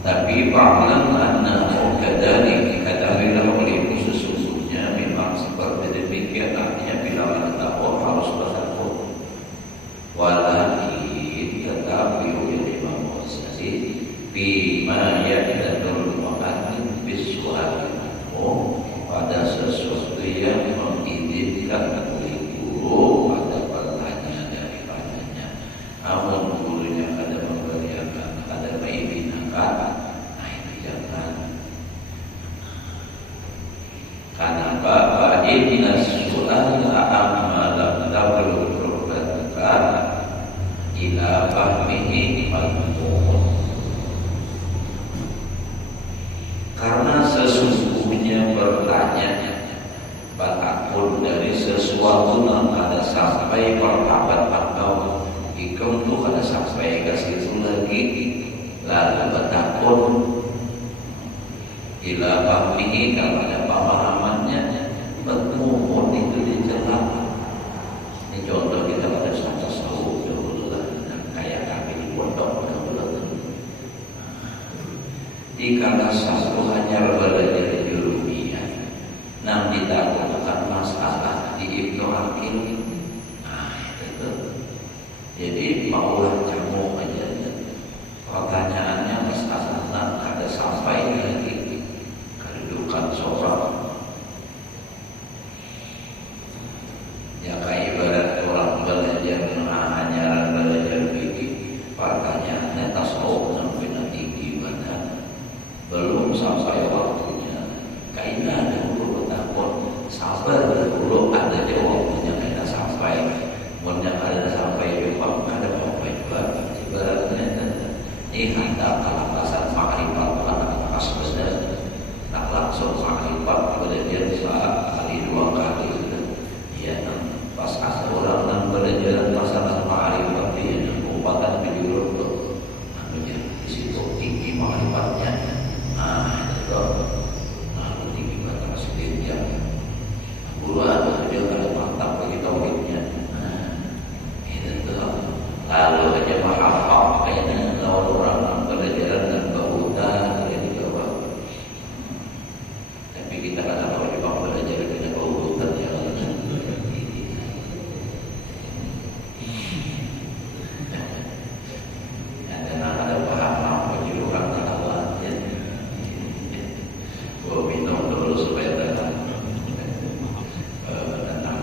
Tapi fa'lam annahu kadzalik, ketahuilah olehmu sesungguhnya memang seperti demikian. Artinya bila mana takut harus bertakut. Walakin tetapi oleh Imam Ghazali bima ya'dadul mu'min bisu'al pada sesuatu yang mengizinkan oleh guru pada pertanyaan daripadanya. Namun gurunya ada memberikan, ada mengizinkan, nah itu jangan. Karena apa? Inna su'ala amma lam tablugh rubbaka ila fahmihi al-mutun. Karena sesungguhnya bertanya batakun dari sesuatu yang ada sampai berpapat atau ikam tu ada sampai ke situ lagi, lalu batakun ila fahmihi, kalau ada pemahamannya betul itu dijelaskan. Ini contoh kita pada saat tasawuf dahulu lah, kayak kami di pondok dahulu. Jika satu hanya belajar di dunia, nah kita akan masalah di Ibnu Aqil. Nah itu. Jadi maulah kamu aja. Pertanyaannya masalah ada sampai lagi kedudukan seorang. Ya kayak ibarat orang belajar hanya belajar fikih, pertanyaannya tasawuf sampai nanti gimana? Belum sampai waktunya. Kayaknya ada dulu takut sabar dulu ada di waktunya kayaknya sampai. Kemudian ada sampai juga ada sampai juga. Ibaratnya ini hantar kalapasan makrifat anak-anak besar. Tak langsung makrifat belajar sekali dua kali sudah. Ya, pas asal orang yang belajar masalah makrifat dia umpatan penjuru tu, namanya di situ tinggi makrifatnya. Lalu tinggi batas sedia. Guru ada dia kalau mantap bagi tauhidnya. Itu tuh. Lalu aja mahal kayaknya kalau orang belajar dan berhutang dia dicoba. Tapi kita kata kalau kita belajar dengan berhutang ya. Dan ada paham bagi orang kalawatnya. Gua minum dulu supaya tenang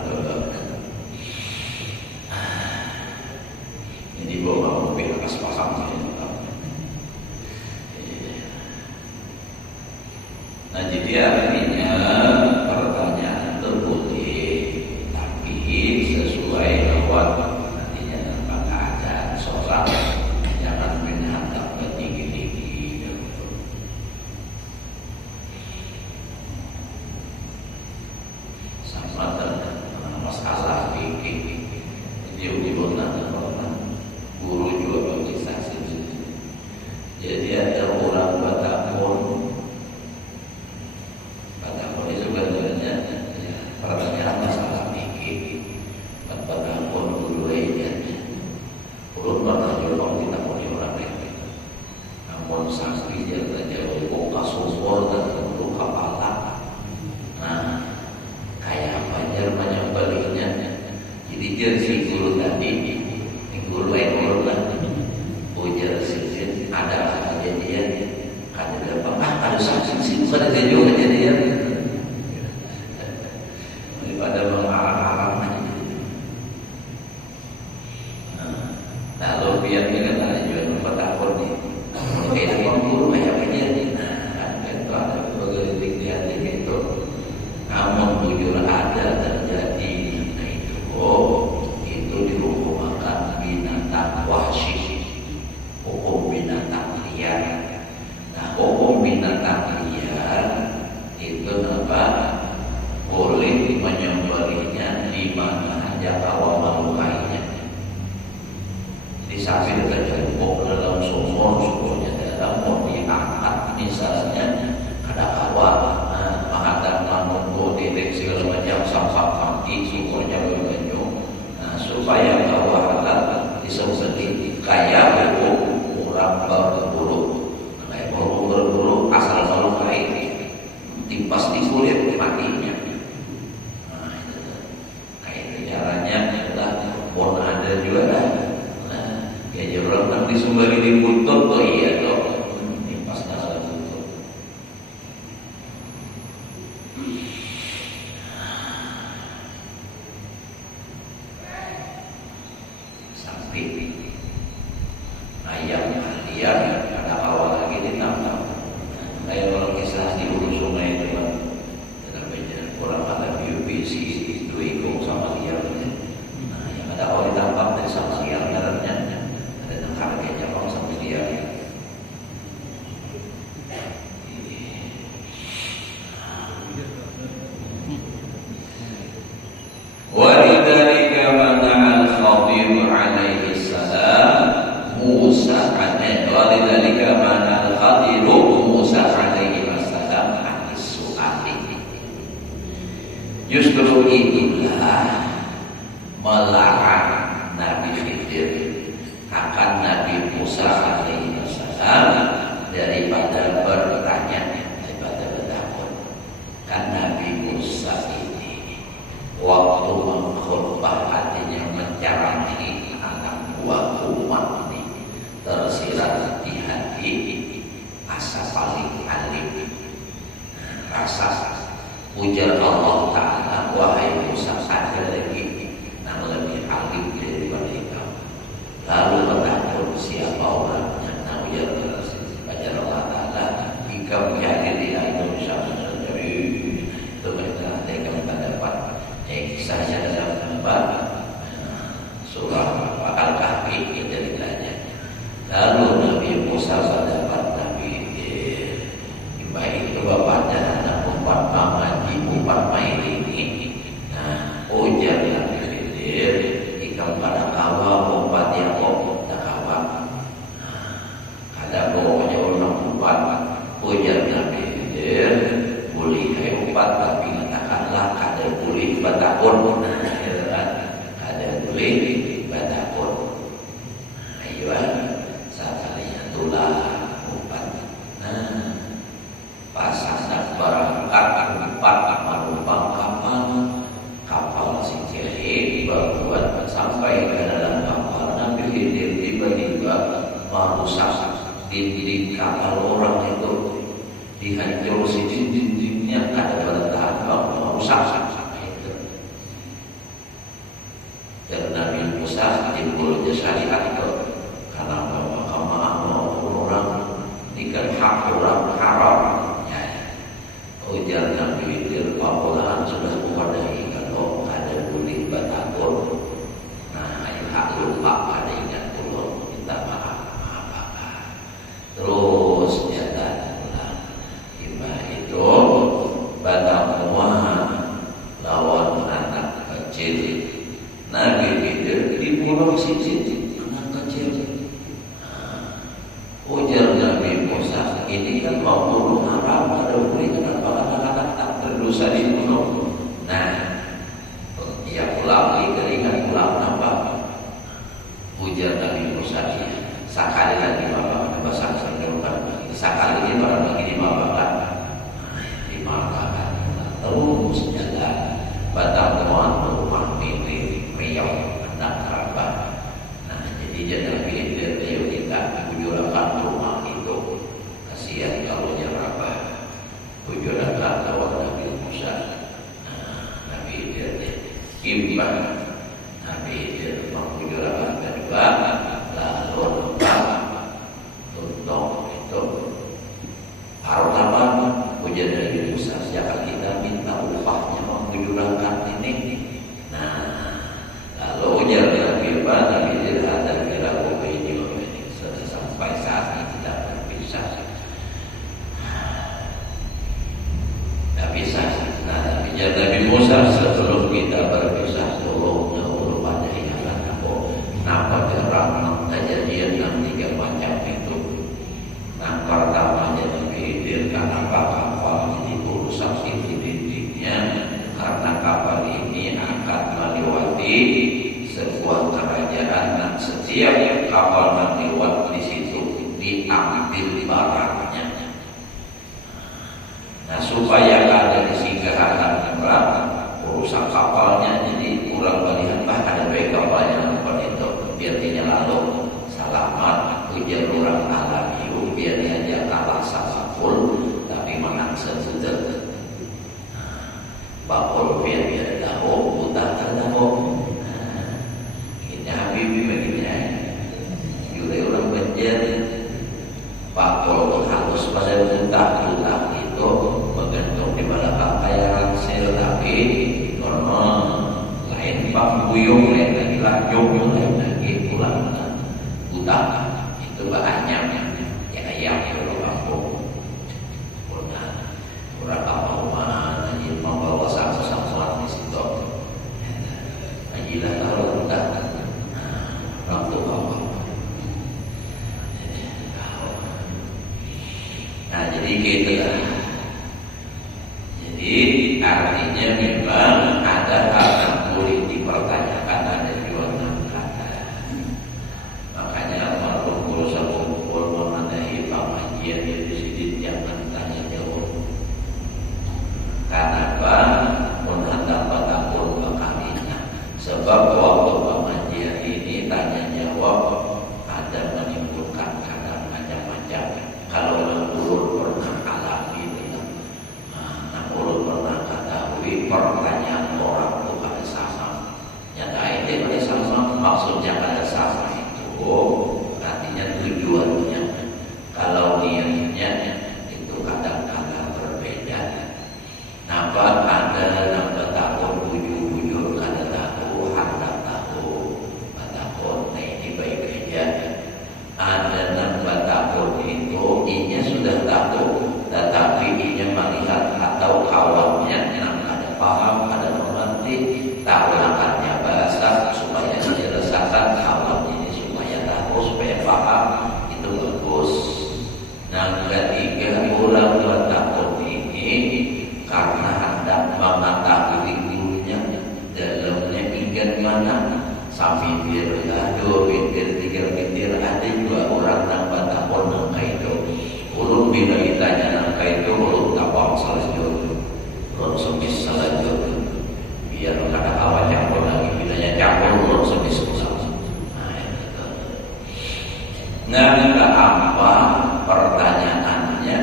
dulu. Ini gua mau bilang kas paham. Nah jadi artinya pertanyaan itu boleh, tapi sesuai dengan nantinya pada ajaran seorang. Jangan menghadap tinggi-tinggi. Sama dengan masalah fikih. Dia ujian guru juga bagi saksi. Jadi ada orang Batakon itu sebenarnya pertanyaan masalah fikih. Batakon guru lainnya. Belum pernah jawab kita punya orang lain. Namun saksi dia terjawab kok kasur dan tentu kepala. Nah, kayak apa Jerman baliknya. Jadi dia si guru tadi, guru lain guru lah. Ujar si ada kejadian, ada apa? Ada saksi sih, bukan ada juga kejadian. Daripada mengarang-arang aja. Lalu biar dia kan ada jual bertakut nih. Kayak orang guru sembari dibuntut tuh iya tuh. Ini pas nasa tutup. Sampai ayam liar ada awal lagi ditangkap. Kayak kalau kisah di hulu sungai itu kan, orang ada UPC itu ikut sama liar. Nah, yang ada awal ditangkap dari sama liar dalamnya ada tangkap kayaknya orang sama liar. Walidhalika mana'al Khadir alaihi salam Musa alaihi walidhalika mana'al Khadir Musa alaihi salam an-su'ali. Justru inilah melarang Nabi Khidir akan Nabi Musa alaihi salam daripada bertanya, daripada bertakwa. Kan Nabi Musa ini waktu mengkhutbah hatinya mencarangi anak buah umat ini tersirat di hati asa paling alim, rasa ujar Allah Ta'ala, wahai Musa, ada lagi yang lebih alim daripada kamu. Lalu menakut siapa orangnya? Nah, ujar Allah Ta'ala, jika menjadi di Indonesia menjadi itu mereka akan mendapat kisahnya dalam surah Al-Kahfi ceritanya. Lalu Nabi Musa mendapat Nabi baik itu bapaknya anak empat mengaji empat main ini. Nah, ujar Nabi Khidir, jika pada kawal empat yang tak kawal. Ada bawahnya orang empat. Ujar Nabi Khidir, boleh empat tapi katakanlah ada boleh bertakun. Ada boleh bertakun. Ayo, sekalinya tulah empat. Nah, pasangan berangkat empat menumpang kapal si Jahil berbuat sampai ke dalam kapal. Nabi Khidir tiba-tiba merusak dinding kapal orang itu, dihancur si dindingnya ada bertahan merusak itu. Dan Nabi Musa timbul syariat itu karena mahkamah orang ikan hak orang haram. Ujar Nabi Khidir, apabila sudah memadai kalau ada boleh bertakun. Nah, yang hak lupa pada ingat dulu minta maaf. Terus nyata tiba itu bertakwa lawan anak kecil. Nabi Khidir dibunuh sijil anak kecil. Ujar Nabi Musa, ini kan mau bunuh haram, ada boleh kenapa anak-anak tak berdosa dibunuh? Nah, ya ulang keringat ulang nampak. Ujar Nabi Musa, sekali lagi bapak ada bahasa Indonesia, sekali ini barang lagi dimaafkan, dimaafkan. Terus jalan batang tuan rumah mimpi meyong anak kerabat. Nah, jadi jangan pilih dia kita bujurakan rumah itu. Kasihan kalau dia rabah. Bujurakan lawan Nabi Musa. Nabi dia imbang. Nabi dia bujurakan kedua. Lalu tuntong itu harus ujar dari Musa. Siapa kita minta upahnya membujurakan ini. Nah, lalu ujar Nabi dia ada kira ini sampai saat ini tidak berpisah. Tidak bisa. Nah, ujar Nabi Musa, sebelum kita berpisah tolong pada ingat aku. Kenapa jarang kejadian yang tiga macam itu? Nah, pertamanya Nabi Khidir kenapa kapal ini rusak dindingnya? Karena kapal ini akan melewati sebuah kerajaan dan setiap kapal yang lewat di situ diambil barangnya. Nah, supaya ada disinggahan orang, sedikit lah. Jadi artinya memang ada hal yang boleh dipertanyakan, ada juga enam kata. Makanya kalau kumpul menandai pengajian di sini jangan tanya jawab. Kenapa? Menghadap pada kalinya. Sebab waktu pengajian ini tanya jawab ada menimbulkan kadang macam-macam. Kalau Nangurul pernah alami dengan Nangurul pernah ketahui pertanyaan orang itu ada sama. Nyata ini ada sama, maksudnya ada sama itu artinya tujuannya. Kalau niatnya itu kadang-kadang berbeda. Napa ada napa takut bujur-bujur kada tahu, hendak tahu, takut ini baik aja. Ada napa takut itu inya sudah tahu, tetapi inya melihat atau kawannya yang ada paham, ada mengerti, tahu akannya bahasa supaya dijelaskan kawan ini supaya tahu, supaya paham, itu bagus. Nah, ketiga orang tua takut ini karena hendak mengetahui gurunya dalamnya ingin mana sambil pikir ada dua orang nambah takut nangka itu ulun bila ditanya nangka itu ulun tapang salah jauh ulun sebis salah jauh biar kata kawan campur lagi bilanya campur ulun sebis susah. Nah apa pertanyaannya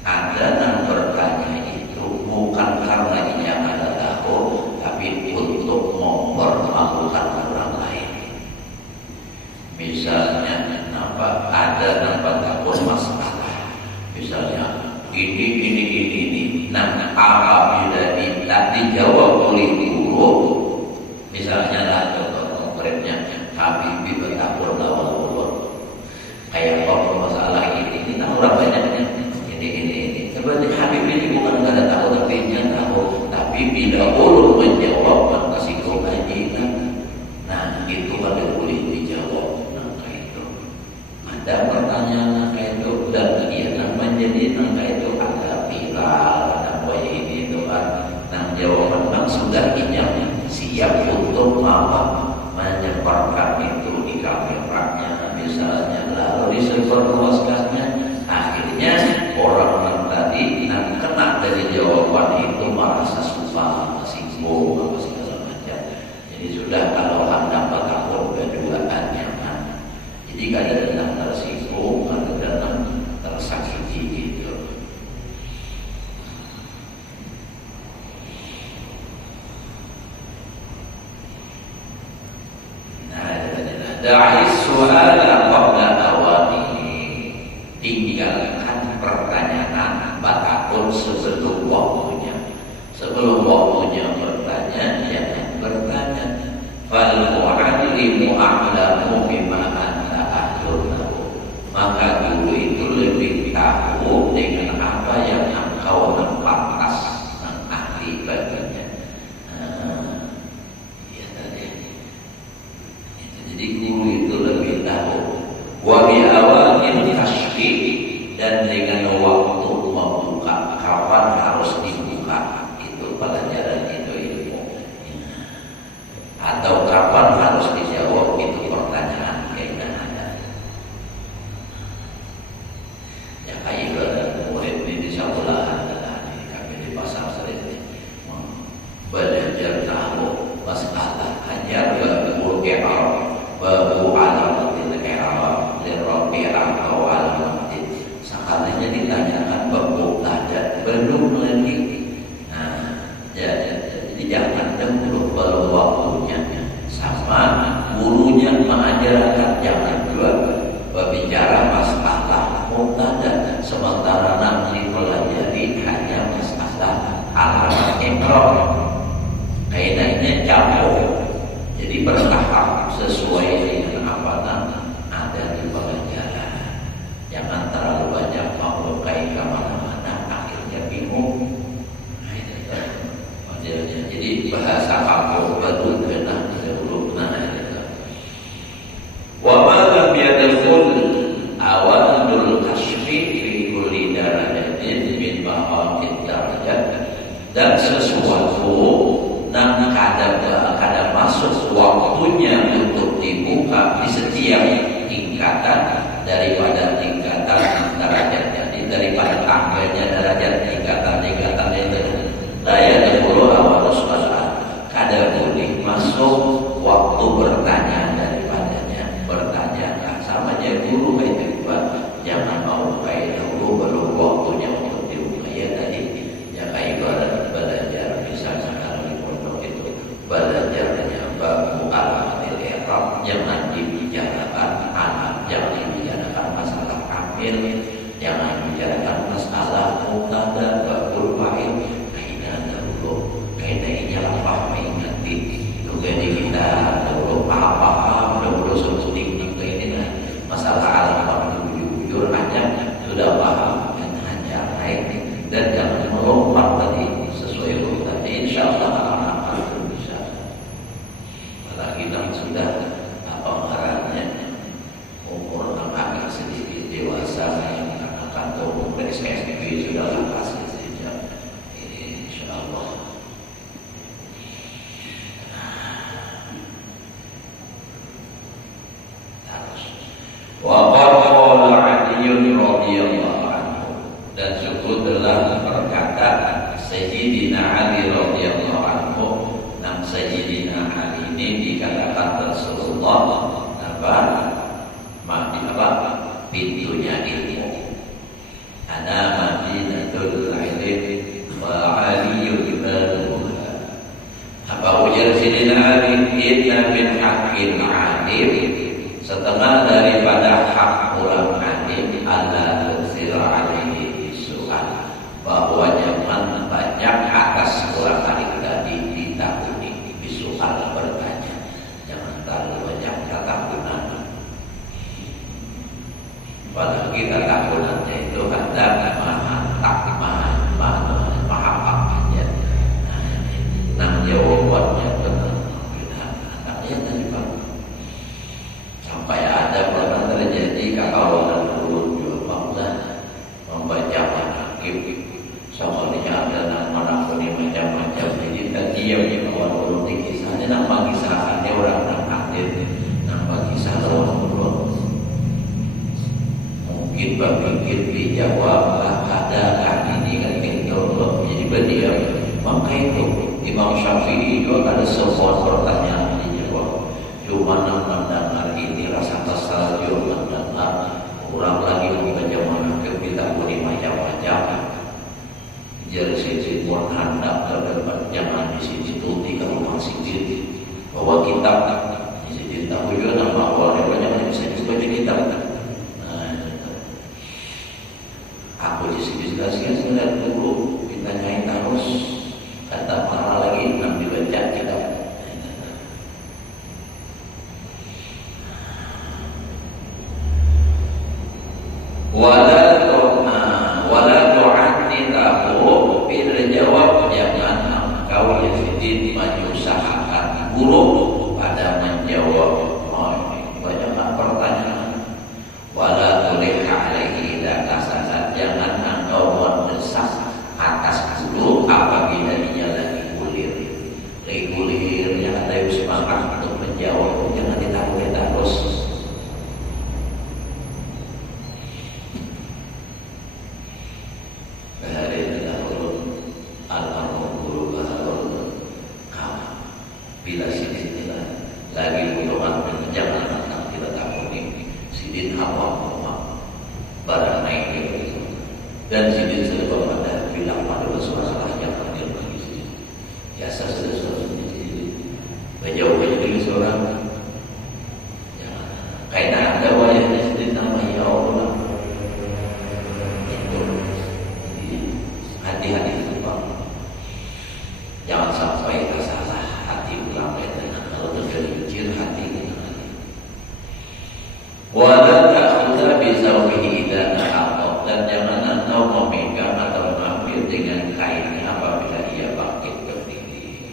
ada yang bertanya itu bukan karena ia ada tahu, tapi untuk mempermalukan orang lain. Misalnya, ada nampak takut masalah. Misalnya, ini. Nah, apabila tidak dijawab oleh guru, misalnya lah contoh konkretnya, Habibie bertakut lawan Allah. Kayak apa masalah ini kan orang banyaknya. Ini. Sebenarnya Habib ini bukan kada tahu tapi dia tahu. Tapi bila ulun menjawab maka sikap kewajiban. Nah itu kada boleh dijawab. Nangka itu ada pertanyaan nangka itu dan kegiatan menjadi nangka itu ada viral, ada ini itu kan. Nah jawaban bang sudah siap untuk menyebarkan itu di kameranya misalnya lalu disebarluaskannya. Akhirnya orang tadi nanti kena dari jawaban itu merasa susah, singgung, apa segala macam. Jadi sudah kalau hendak takut keduaan nyaman. Jadi kadang-kadang tersinggung, kadang-kadang tersakiti gitu. Da'i su'ala qabla awanihi. Tinggalkan pertanyaan batakun sebelum waktunya. Sebelum waktunya bertanya, jangan bertanya. Fal mu'allimu a'lamu bima anta ahlun lahu. Maka guru itu lebih tahu dengan apa yang engkau pantas dan ahli baginya. Jadi guru itu daripada tingkatan derajat. Jadi daripada tampilnya derajat tingkatan itu. Layak dulu awalus masalah. Kada boleh masuk waktu bertanya daripadanya. Bertanya sama aja guru itu juga. Jangan mau kayak dahulu belum waktunya untuk diupaya tadi. Ya kayak ibarat belajar misalnya kalau di pondok itu belajarnya bab alamatil i'rab, jangan dibicarakan anak, jangan dibicarakan masalah kamil, jangan dibicarakan masalah mubtada babul fa'il. Kaidah dahulu, kaidahnya apa mengerti. Jadi kita dahulu paham dahulu sebutin itu ini lah masalah alamat jujur aja sudah paham dan hanya naik dan jangan melompat tadi sesuai urutannya. Insyaallah anak-anak itu bisa. Apalagi yang sudah apa ngarannya umur agak sedikit dewasa yang akan umur SMP sudah lepas saja. Insyaallah. Wa qala Ali radhiyallahu anhu, dan sebutlah perkataan Sayyidina Ali radhiyallahu anhu. Nam Sayyidina Ali ini dikatakan Rasulullah apa? Pintunya ilmu. Ana madinatul ilmi wa aliyul babuha. Apa ujar Sayyidina Ali? Inna min haqqil alim, setengah daripada hak orang alim Allah tersira alaihi soal, bahwa jangan banyak atas orang alim tadi ditakuni soal bertanya, jangan terlalu banyak ketakutan. Apalagi ketakutannya itu kadang maha aja. Nah jawabannya benar. Artinya tadi Pak, sampai ada pernah terjadi kalau orang turun juga membaca manaqib, soalnya ada nama ini macam-macam. Jadi tadi yang dibawa dulu di kisahnya, nama kisahnya orang hadir, nama kisah orang dulu. Mungkin berpikir dijawab ada ini kan itu, jadi berdiam. Maka itu Imam Syafi'i itu ada sebuah pertanyaan dijawab. Cuma mendengar ini rasa tersalju mendengar orang lagi membaca manaqib kita boleh macam-macam. Jadi sisi pun hendak terdapat jangan di sisi tuti kalau masih sisi bahwa kitab di sisi tahu juga nama bahwa banyak bisa dibaca kitab. Aku di sini sekali-sekali dulu ditanyain terus kata para lagi nak dibaca kitab. Wala tu'ati tahu bila jawab jangan kau Yazidin menyusahkan buruk pada menjawab banyak pertanyaan. Wala tulih alaihi la kasasat, jangan engkau mendesak atas guru apabila dia lagi gulir yang ada semangat untuk menjawab, jangan ditaruh terus. Bila sidin lagi butuhan jangan kita takuni sidin apa barang naik itu, dan sidin sudah pada bilang pada masalah yang hadir bagi sidin biasa sudah menjauh dulu seorang jangan kayak ada wajahnya sidin nama ya Allah itu hati-hati itu Pak, jangan sampai tersalah hati ulama dengan kalau tergelincir hati dengan hati. Wala ta'khudha bi zawjihi idza nahaq, dan jangan engkau memegang atau mengambil dengan kainnya apabila ia bangkit berdiri.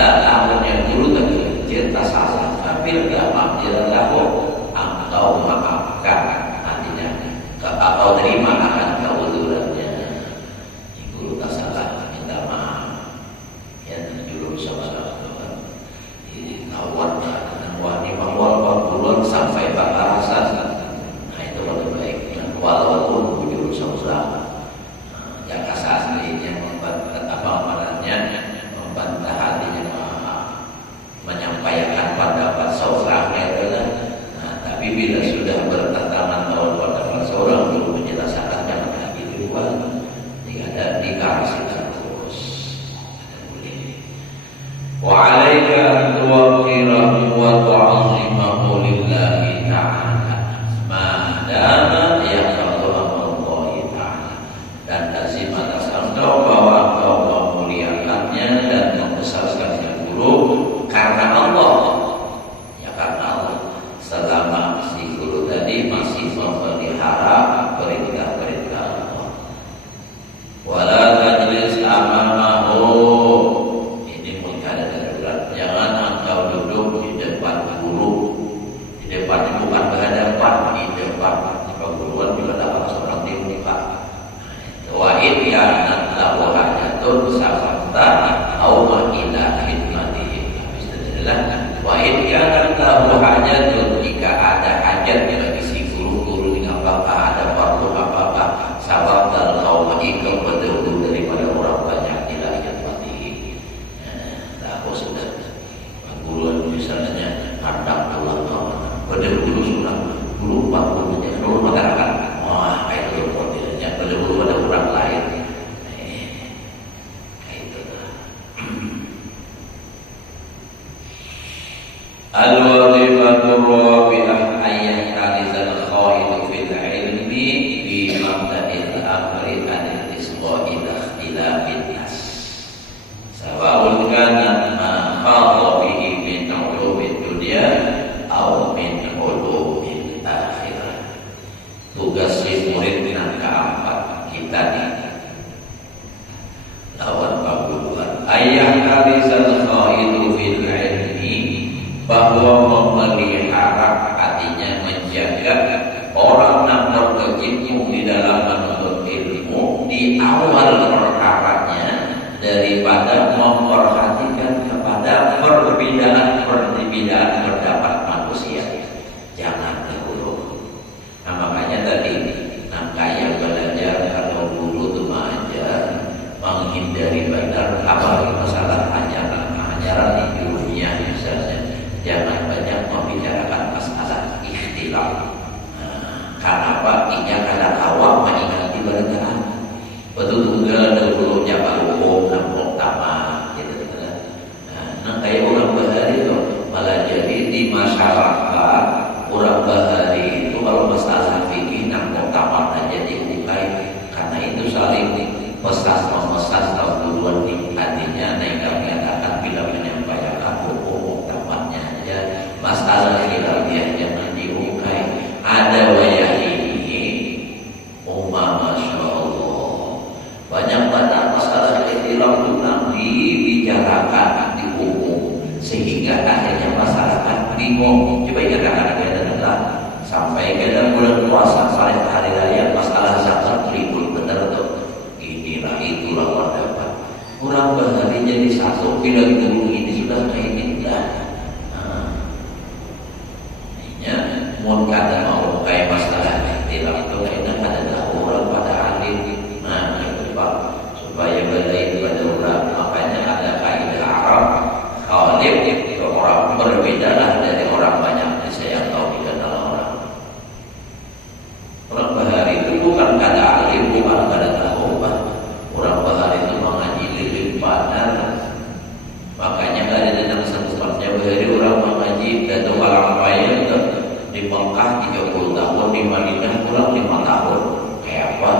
Pada akhirnya guru tadi cerita salah, tapi agama tidak tahu engkau maafkan, artinya kau terima akan keudurannya. Guru tak salah minta maaf, ya juru sama-sama ini kawan dan wani mawal bulan sampai bakar rasa. Nah itu lebih baik, walaupun juru sama-sama yang aslinya membantah hatinya, menyampaikan pendapat seorang itu lah. Nah, tapi bila sudah bertentangan dengan pendapat seorang, perlu menjelaskan jangan lagi duluan. Jika ada dikasihkan terus. Wa alaika an tuwaqqirahu wa tu'azzimahu lillahi ta'ala ma dama yaqulu Allah ta'ala. Dan lazim atas engkau bahwa engkau memuliakannya dan membesarkannya guru karena Allah, ya karena Allah, selama si guru tadi masih memelihara perintah-perintah Allah. Wala tajlis amamahu, ini mungkada darurat. Jangan engkau duduk di depan guru, di depan bukan berhadapan, di depan. Perguruan juga dapat seperti ini Pak. Wa idyanat lahu hajatun safata au ma'ilah hikmatihi. Wa idyanat lahu hajatun, jika ada hajat bagi si guru dengan apakah ada perlu apa-apa sabab dal kaum ikut berduduk daripada orang banyak ila hikmatihi. Nah, aku sudah perguruan misalnya hadap Allah kawan berduduk dulu sudah guru 40 menit dulu masyarakat. Wah, itu modelnya perlu ada orang lain. Al-wadifatu rabi'ah ayat talizal khairu fil ilmi bi mabda'il amri anil isqa'i ikhtilafin nas sawa'un kana ma khata bihi min ulumid dunya aw min ulumil akhirah. Tugas si murid yang keempat kita nih lawan paguluan ayat talizal khairu fil ilmi, bahwa memelihara artinya menjaga orang yang berkecimpung di dalam menuntut ilmu di awal perkaranya daripada memperhatikan kepada perbedaan pendapat manusia. Jangan dahulu. Nah makanya tadi kayak belajar kalau guru itu mengajar menghindari banyak apalagi masalah ajaran di dunia misalnya. Jangan banyak membicarakan masalah ikhtilaf. Kenapa? Ini kadang awam mengingati bacaan. Betul juga dulu jabat hukum dan pertama, gitu. Nah, kayak orang bahari itu malah jadi di masyarakat orang bahari itu kalau masalah fikih dan pertama aja diukai karena itu saling pesas tahu duluan di hatinya. Nah, menyatakan bila menyampaikan hukum masalah khilafiyah jangan diungkai. Ada wayah ini Masya Allah banyak banget masalah khilaf itu dibicarakan di umum sehingga akhirnya masyarakat bingung. Coba katakan adalah sampai ke dalam bulan puasa saling hari raya masalah zakat ribut benar tuh. Inilah itulah pendapat orang bahari jadi satu bila guru ini sudah kayak ini mun kada mau kayak masalah ikhtilaf itu kaitan adalah orang pada alim. Nah itu Pak, supaya belain pada orang. Makanya ada kaidah Arab khalif itu orang berbedalah dari orang banyak disayang tahu dikenal orang. Orang bahari itu bukan kada alim, bukan kada tahu Pak. Orang bahari itu mengaji limpahan. Makanya ada dalam satu-satunya bahari orang mengaji dan orang payah di Mekah 30 tahun, di Madinah kurang 5 tahun. Kayak apa?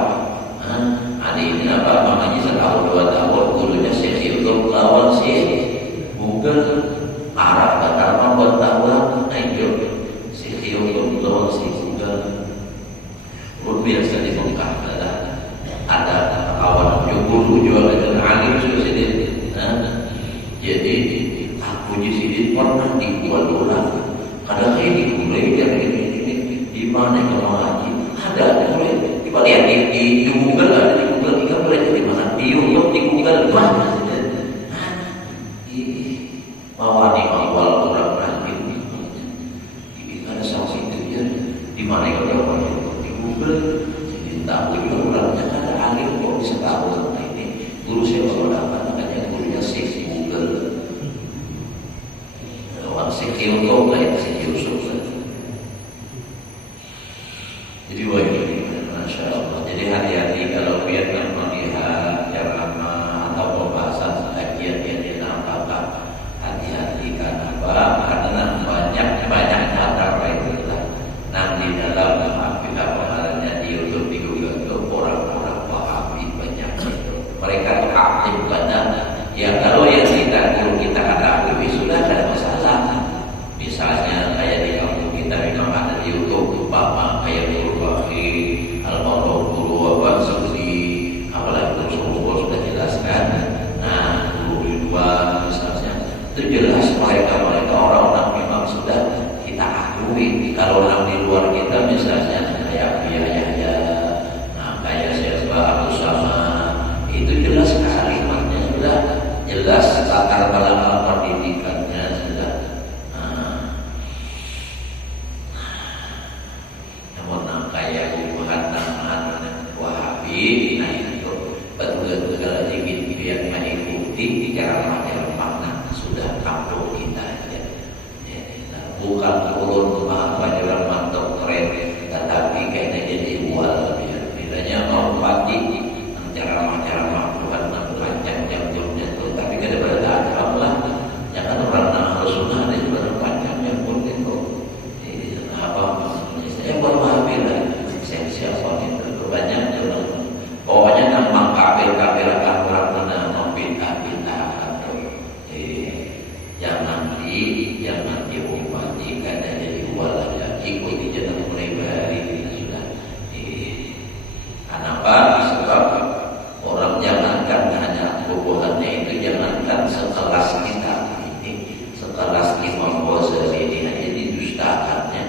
Ada ini apa namanya setahun 2 tahun gurunya Syekh Yusuf lawan Syekh Google Arab kata membuat tahun itu Syekh Yusuf lawan Syekh Google. Luar biasa di Mekah ada kawan guru juga dengan alim sudah sedih. Jadi puji sidin pernah dibuat orang. Kadang ini mulai ini di mana kalau ngaji ada mulai lihat di Google ada di Google kita belajar di mana di YouTube di Google mana bahwa di awal orang nanti ini ada sanksi itu di mana kalau di Google jadi tahu juga orangnya ada alim kok bisa tahu sama ini guru saya baru dapat makanya gurunya seksi Google orang seksi YouTube lain seksi YouTube jadi wajib Masya Allah. Jadi hati-hati kalau biar melihat ceramah atau pembahasan kajian yang dinamakan hati-hati karena karena banyak mata itulah. Nah di dalam kita pahalanya di YouTube di Google itu orang-orang Wahabi banyak itu. Mereka itu aktif banget. Ya kalau yang guru kita ketahui sudah ada masalah. Misalnya kayak di kampung kita memang ada di YouTube Bapak kayak jelas mereka orang-orang memang sudah kita akui. Kalau orang di luar kita misalnya kayak biaya kayak Syekh Abdul Samad itu jelas kalimatnya sudah jelas latar belakang pendidikannya sudah namun kayak hubungan Wahabi itu betul-betul lagi biar mengikuti cara-cara makna sudah kampung kita ya. Bukan turun pelajaran mantap keren tetapi kayaknya jadi wal bedanya mau pati cara-cara Tuhan merancang jam-jamnya itu tapi kada berada Allah jangan orang harus sunnah ada juga panjangnya pun itu apa saya buat Wahabi lah saya siapa itu banyak pokoknya nama kafir akan orang mana membina jangan diumpati karena jadi wala ikuti jalan mulai bari sudah. Kenapa? Sebab orang jangankan hanya hubungannya itu jangankan sekelas kita ini sekelas Imam Ghazali ini aja didustakannya.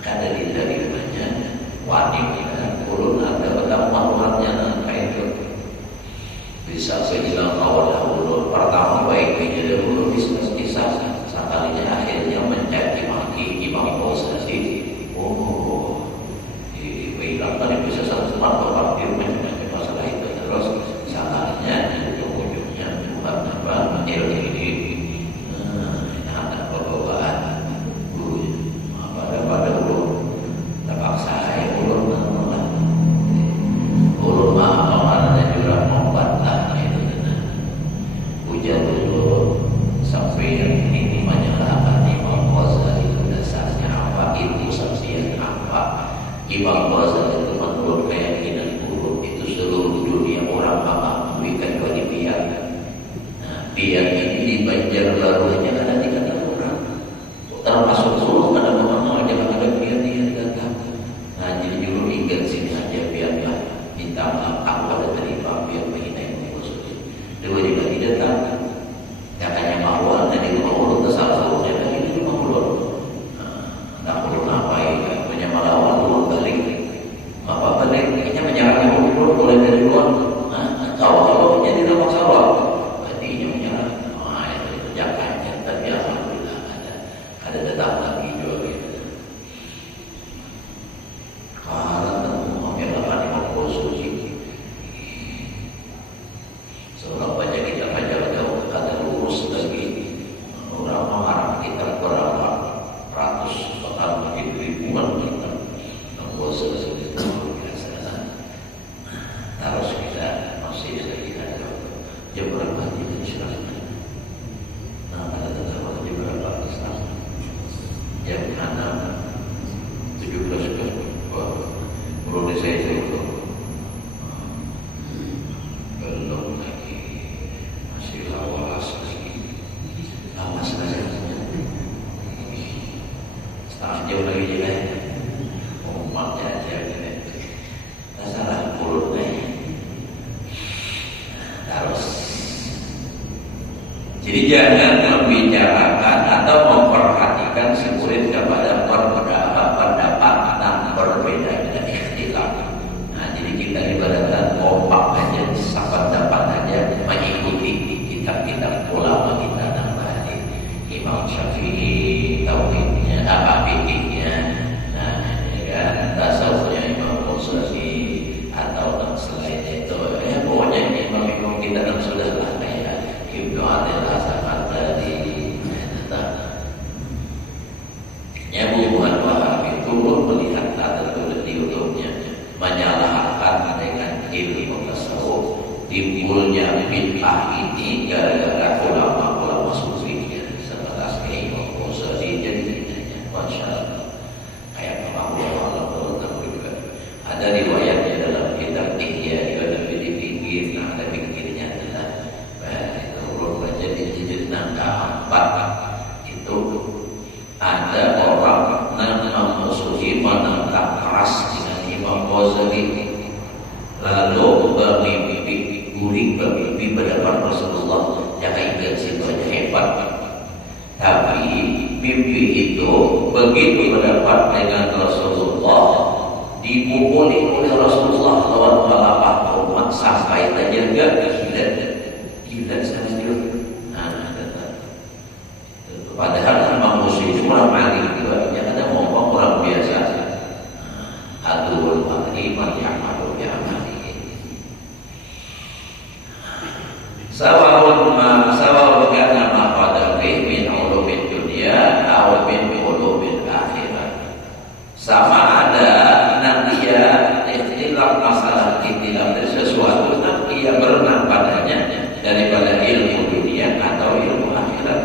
Karena dari banyak wanita ulun ada betapa kayak itu bisa sehilang awal ulun pertama baik jadi ulun bisa sekalinya akhirnya mencaci maki Imam Ghazali. Bilang tadi bisa sempat berpikir macam-macam masalah itu terus sekalinya ujung-ujungnya Tuhan apa ini ada perbawaan pada ulun terpaksa saya ulun mana juga membantah itu hujan dulu sampai yang ini menyalahkan Imam Ghazali itu dasarnya apa itu saksian apa Imam Ghazali itu menurut keyakinan guru itu seluruh dunia orang mengakui kecuali biar biar ini di Banjarbaru hanya ada 3 orang termasuk Solo pada memang jangan ada biar dia datang jadi dulu ingat sini aja biarlah minta maaf aku ada terima biar menghina Imam Ghazali dua juga tidak datang katanya mawar tadi rumah ulun tersalah saya lagi di rumah ulun tak perlu ngapain punya malawan ulun balik apa balik kayaknya menyerang ulun mulai dari luar kalau jadi rumah sawah hatinya menyerang itu jangannya tapi alhamdulillah ada datang lagi juga gitu kalau mungkin apa di mau suci seorang banyak kita jauh ada lurus lagi orang marah kita berapa ratus bahkan mungkin ribuan kita membuat sesuatu biasa harus kita masih lihat jam berapa kita istilahnya ada tetap jam berapa Islam jam 6:17 belum saya itu belum lagi masih lawas lagi awas saja setengah jam lagi juga umatnya aja tak salah mulut harus jadi jangan atau memperhatikan si murid kepada pendapat dan berbeda dan ikhtilaf. Nah, jadi kita ibaratkan kompak aja, sependapat aja, mengikuti kitab-kitab ulama kita namanya Imam Syafi'i, tauhidnya, fikihnya, nah, ya kan, tasawufnya Imam Ghazali atau selain itu, ya pokoknya imam-imam kita kan sudah lah kayak Ibnu Adil Hasan tadi. Ya bukan Wahab itu melihat ada tulis di YouTube-nya menyalahkan dengan ilmu tasawuf, timbulnya bid'ah ini gara-gara ulama-ulama sufi sebatas Imam Ghazali jadinya, masya Allah. Kayak Allah juga ada riwayatnya dalam kitab Ihya juga ada fikir, nah ada fikirnya adalah urut baca di jilid 4 itu ada orang memusuhi menentang keras dengan Imam Ghazali, lalu bermimpi berdepan Rasulullah, jangan ingat situ aja hebat. Tapi mimpi itu begitu berdepan dengan Rasulullah, dipukuli oleh Rasulullah lawan palapa umat sampai terjaga gila sekali. Padahal Imam Ghazali itu orang alim juga, jangan ada ngomong orang biasa. Adul Mahdi yang malu yang Mahdi. Sawabun kana ma qada fi min ulumid dunia aw min ulumil akhirah. Sama ada nanti ya ikhtilaf masalah ikhtilaf dari sesuatu nanti yang berenang padanya daripada ilmu dunia atau ilmu akhirat.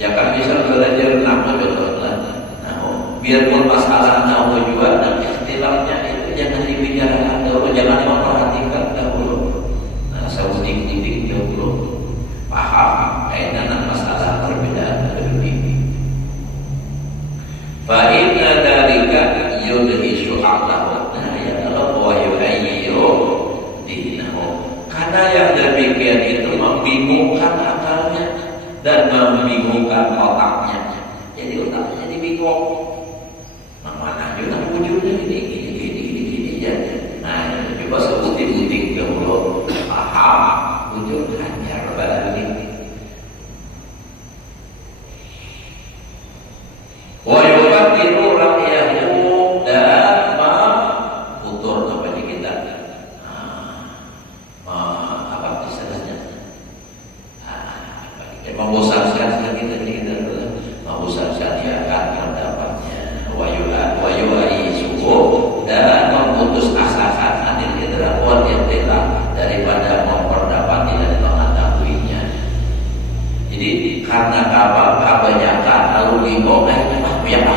Ya kan bisa belajar nama betul-betul. Nah, biarpun masalah nama juga dan ikhtilafnya itu jangan dibicarakan dulu, jangan memperhatikan dahulu. Nah, sebutik-butik dahulu paham kaitan masalah perbedaan lebih. Fa inna dzalika yudhisu aqlahu. Nah, ya Allah wa yuhayyiru dinahu. Karena yang demikian itu membingungkan akalnya dan membingungkan otaknya. Jadi otaknya jadi bingung. Mana juga wujudnya gini ya. Nah, coba sebutin dahulu paham wujud hanya berbalik. Wa yufatiru ra'yahu dan putur namanya kita. Apa istilahnya? Membosankan kita membosankan dia akan pendapatnya wayuai suhu dan memutus asakan anil idrak wal intilah daripada memperdapati dan mengetahuinya. Jadi karena kebanyakan lalu bingung yang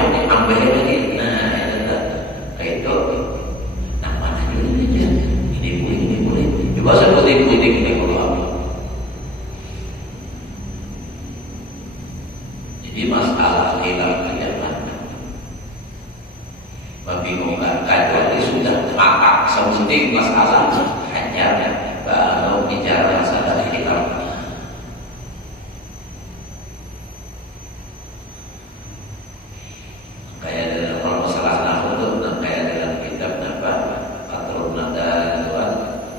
ini ambil lagi. Nah itu nah mana dulu ini boleh coba sebutin ini kalau jadi masalah hilal kiamat membingungkan kecuali sudah akak sebutin masalah hanya baru bicara masalah hilal. Kayak dalam masalah nahu itu kayak dalam kitab apa atur nada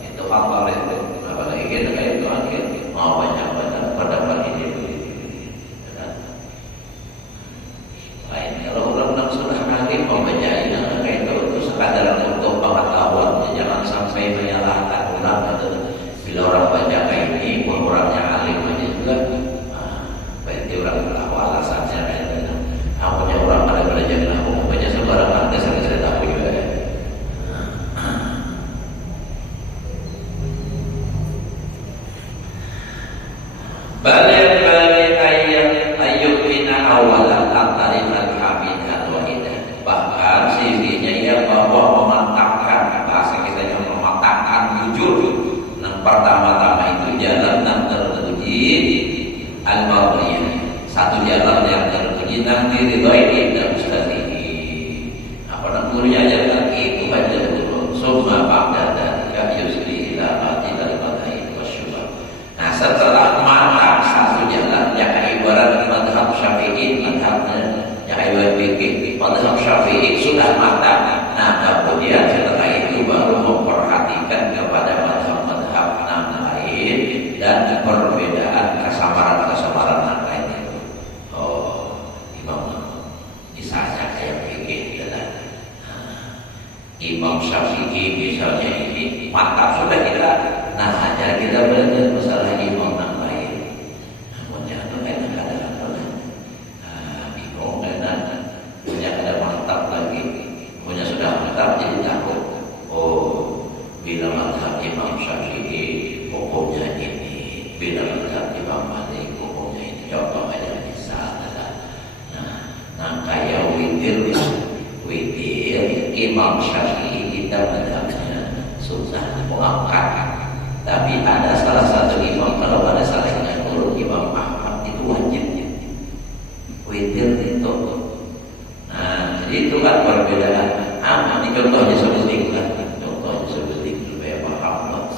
itu apa itu apalagi kayak itu akhir mau banyak pendapat ini. Kalau orang sudah ngalim membacain kayak itu sekadar untuk pengetahuan, jangan sampai menyalahkan orang. Bila orang baca kayak ini, orangnya alim aja juga. Berarti orang tahu alasannya kayak itu. Punya orang pada belajar nahu, baca sembarangan, saya tahu juga. Balik ayat bina awalan antarimal hamidah wahidah. Bahkan sisinya ya bahwa memantapkan bahasa kita yang memantapkan wujud. Yang pertama-tama itu jalan yang terpuji al-bawiyah. Satu jalan yang terpuji nanti diridhoi dan mustahili. Apa namanya jalan itu aja dulu. Summa ba'da dzalika yusli ila mati dari badai wasyubah. Nah, setelah mantap satu jalan yang ibarat yang ayat fikih mazhab Syafi'i sudah matang. Nah, kemudian setelah itu baru memperhatikan kepada mazhab-mazhab yang lain dan perbedaan kesamaran-kesamaran yang lain itu. Oh, Imam misalnya kayak fikih adalah Imam Syafi'i misalnya ini mantap sudah kita. Nah, ajar kita belajar masalah imam yang lain. Namun jangan kadang-kadang bingung dan punya ada mantap lagi, punya sudah mantap jadi takut. Oh, bila mazhab Imam Syafi'i hukumnya ini, bila mazhab Imam Malik hukumnya ini. Contoh aja misalnya. Nah kayak witir Imam Syafi'i kita mazhabnya susah mengangkat. Tapi ada salah satu imam, kalau pada salah satu urut Imam Ahmad itu wajib witir itu. Nah, jadi itu kan perbedaan. Ini contohnya seperti kan, contohnya seperti supaya paham.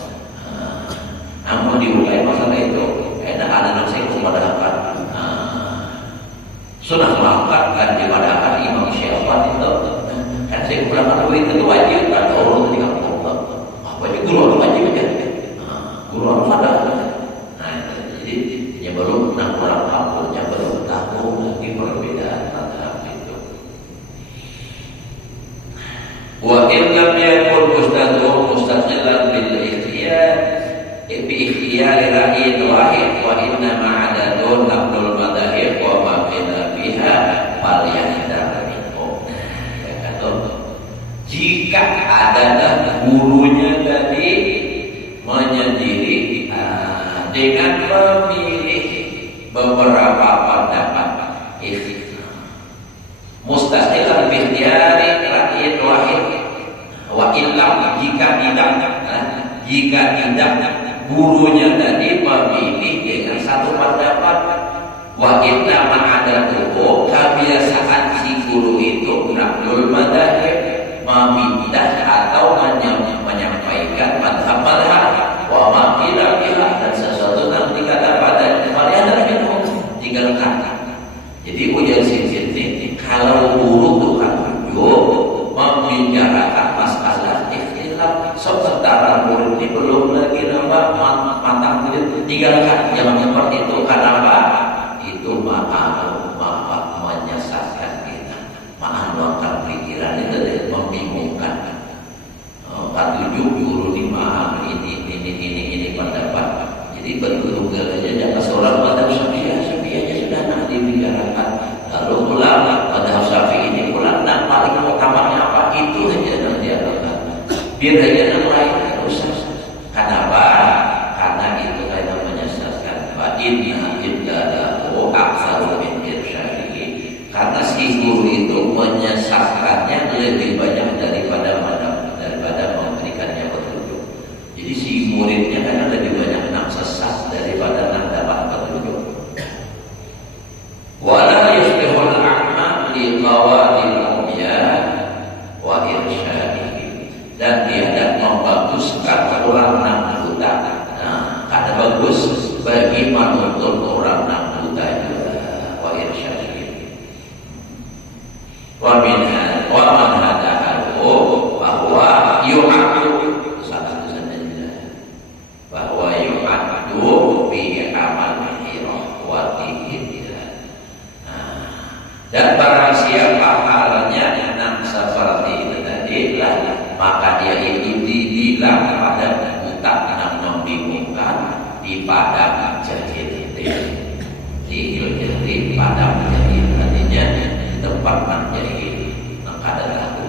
Mau diulai masalah itu, ada nasi kemadahkan. Sudah mengangkat kan dimadahkan Imam Syafi'i itu. Kan saya bilang kalau itu wajib kan urut di kampung. Apa itu guru wajib aja. Guru harus ada. Nah, jadi ya belum orang kampungnya belum tahu lagi perbedaan mazhab itu. Wa in lam yakun mustaqilan bil ikhtiyar bi ikhtiyar ra'yin wahid wa inna ma'adatun naqlul madahib wa ma qila biha fal yahdar minhu. Ya kata jika ada gurunya tadi menyendiri dengan memilih beberapa pendapat mustaqilan bi ikhtiyari ra'yin wahid wa illam jika tidak gurunya tadi memilih dengan satu pendapat wa inna ma'adatuhu kebiasaan si guru itu naqlul madahib memindah atau menyampaikan madhab-madhab wa maqila biha dan sesuatu yang dikata pada kalian itu tinggalkan. Jadi ujar sini kalau guru tukang tunjuk membicarakan masalah ikhtilaf sementara murid ini belum lagi nampak matang tinggalkan, jangan seperti itu. Kenapa? Itu menyesatkan kita, mengandalkan pikiran itu dan membingungkan. Tujuh guru ini pendapat. Jadi berguru-guru aja jangan seorang madhab Syafi'i aja sudah nak dibicarakan. Lalu ulama madhab Syafi'i ini pula nak paling utamanya apa itu saja yang diadakan. Biar aja yang lain usah. Kenapa? Karena itu hanya menyesatkan. Wa inna ibtadahu aksaru min irsyadihi. Karena si guru itu menyesatkannya lebih banyak daripada memberikannya petunjuk. Jadi si muridnya kan lebih banyak nak sesat daripada nak dapat petunjuk. Wala yuslihul a'ma li qawadil umyan wa irsyadihi. Dan dia tidak membaguskan orang yang buta. Nah, kada bagus bagi menuntun orang yang buta juga wa irsyadihi. Wa minha wa man hadahu bahwa yu'addu satu saja bahwa yu'addu bi amalihi wa tihidillah. Dan barang siapa halnya yang seperti itu tadi lah, maka dia itu dibilang pada buta yang membingungkan di padang jahil. Di padang jahil tadinya di tempat menjahil maka ada lagu.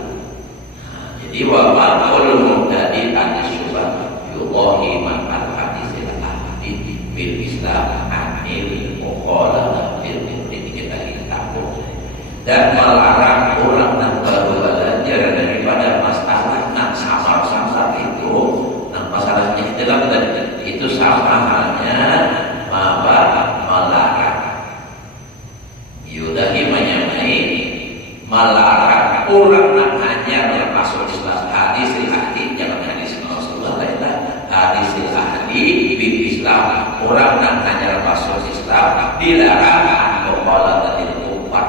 Jadi wa qaulul tadi an-syubah yuqahi man al-hadisil ahadi bil islam anil muqalah bil kita takut dan melarang orang yang baru belajar daripada masalah yang samar-samar itu, masalah ikhtilaf tadi itu sama halnya melarang yudahi menyamai melarang orang yang hanya masuk Islam hadis ahli, jangan hadis Rasulullah lainlah hadis ahli bil Islam, orang yang hanya masuk Islam dilarang kepala tadi umpat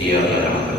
Iya,